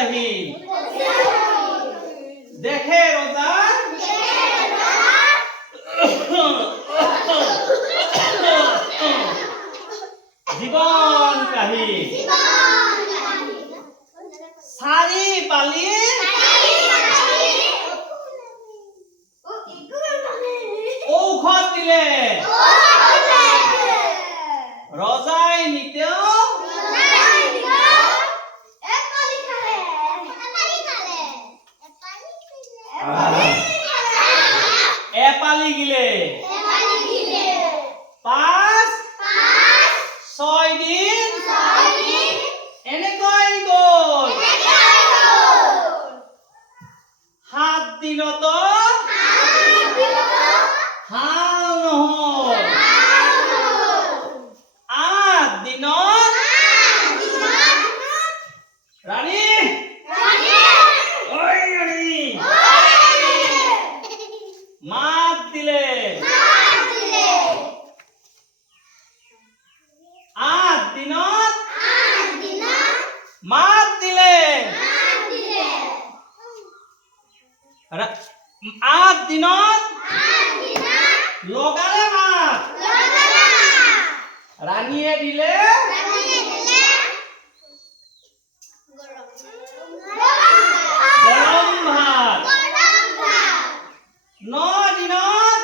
উৎসাহী দেখে রোজা জীবন কাহি সারি পালি ঔষধ দিলে রজাই নিতেও এপালি গিলে 5-6 দিন এনেকৈ গ'ল 7 দিনত হাল নহ'ল 8 দিনত ৰাণী ঐ ৰাণী মাত দিলে 8 দিনত মাত দিলে 8 দিনত লগালে মাত ৰাণীয়ে দিলে গৰম ভাত 9 দিনত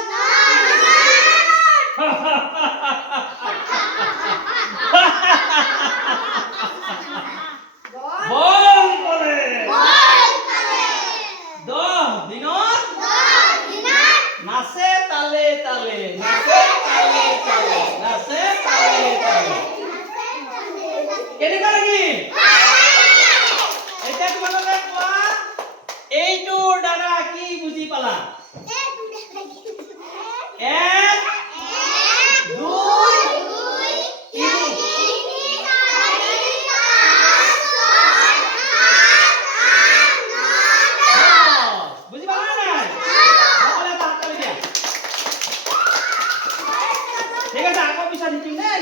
বল কৰে 10 দিনত নাচে তালে তালে নাচে তালে তালে নাচে তালে তালে কেনেকুৱা লাগিল এতিয়া তোমালোকে কোৱা এইটোৰ দ্বাৰা কি বুজি পালা 1 2 বুজি পালা নাই সকলোৱে হাত তালি দিয়া ঠিক আছে আকৌ পিছত শিকিম দেই